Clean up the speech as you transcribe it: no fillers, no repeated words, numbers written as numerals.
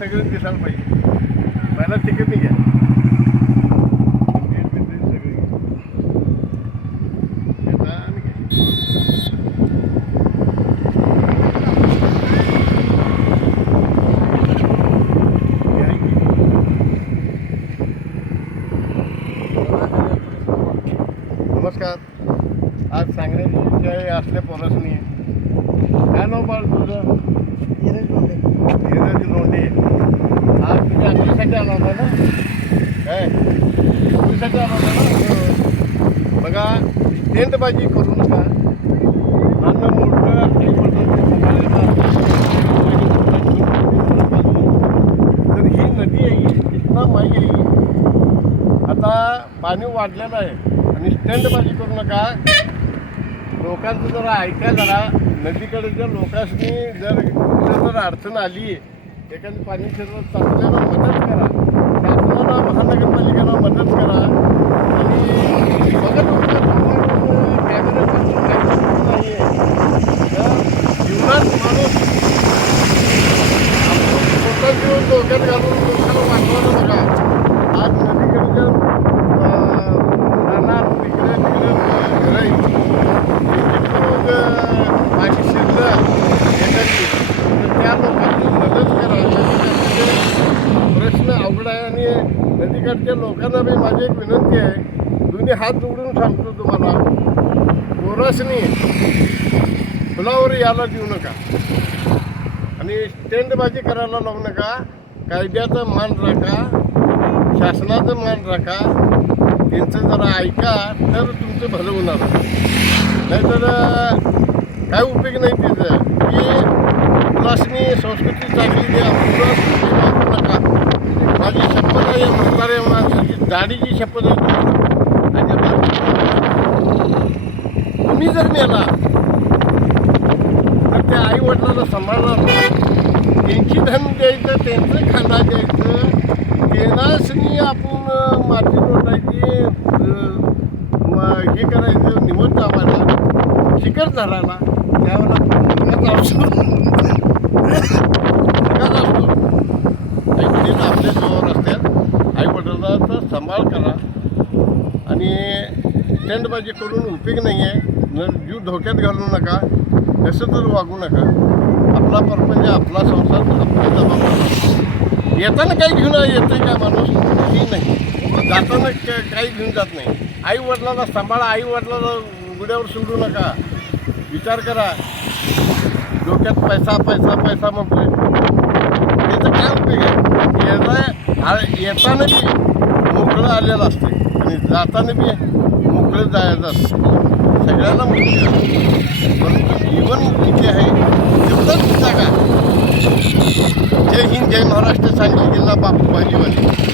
सगळं दिसायला पाहिजे. पहिला तिकीट नाही घ्या. नमस्कार. आज सांगण्याची इच्छा आहे असल्या पोरासनी. काय नाव बाळ तुझं? धीरज लोंढे. आज तुम्ही अंगलीसाठी आला होता ना? काय अंगलीसाठी आला होता ना? बघा, स्टेंटबाजी करू नका. नानं मोठं आई वडिलांचे सांभाळायला तर ही नदी आहे, कृष्णा माई आहे. आता पाणी वाढलेलं आहे आणि स्टंटबाजी करू नका. लोकांचं जरा ऐका. जरा नदीकडेच्या लोकांनी जर अडचण आली, एखादी पाणी शिरत चालल्याला मदत करा. शासनाला, महानगरपालिकेला मदत करा. आणि बघत कॅमेरा नाही आहे जीवनात माणूस स्वतः जीवन डोक्यात घालून लोकांना वाचवायला बघा. आज नदीकडच्या राहणार तिकडे तिकडे पाणी शिरलं एखादी तर त्या लोकांनी मदत करा. नदीकाठचे प्रश्न अवघड आहे आणि नदीकाठच्या लोकांना बी माझी एक विनंती आहे. दोन्ही हात जोडून सांगतो तुम्हाला, पोरासनी फुलावर यायला देऊ नका आणि स्टंटबाजी करायला लावू नका. कायद्याचा मान राखा, शासनाचं मान राखा. त्यांचं जरा ऐका तर तुमचं भलं होणार. नाहीतर काय उपयोग नाही त्याचं. की मुलासनी संस्कृती चांगली द्या, मुलं नका. माझी शपथ आहे, म्हाताऱ्या माणसाची दाढीची शपथ आहे. तुम्ही जर मेला तर त्या आई वडिलांना सांभाळणार. त्यांची धन द्यायचं, त्यांचं खाना द्यायचं, तेनासनी आपण माती लोटायची, हे करायचं, निवड लावायला, शिखर धरायला. त्यावेळेला असतो तेच आपल्या जवळ असतात. आई वडिलांचा सांभाळ करा आणि स्टंटबाजी करून उपयोग नाही आहे. जीव धोक्यात घालू नका, कसं तर वागू नका. आपला परपंच, आपला संसार, आपला जबाबदारी. येताना काही घेऊन येतं का माणूस? की नाही. जाताना काही घेऊन जात नाही. आई वडिलांना सांभाळा. आई वडिलांना गुड्यावर सोडू नका. विचार करा. डोक्यात पैसा पैसा पैसा म्हणतोय, त्याचं काय उपयोग आहे? येताना बी मोकळं आलेलं असते आणि जाताना बी मोकळं जायचं असतं. सगळ्यांना मुक्ती आहे, परंतु जीवन किती आहे तेवढंच जागा. जय हिंद, जय महाराष्ट्र. सांगली जिल्हा बापू भाजीवाली.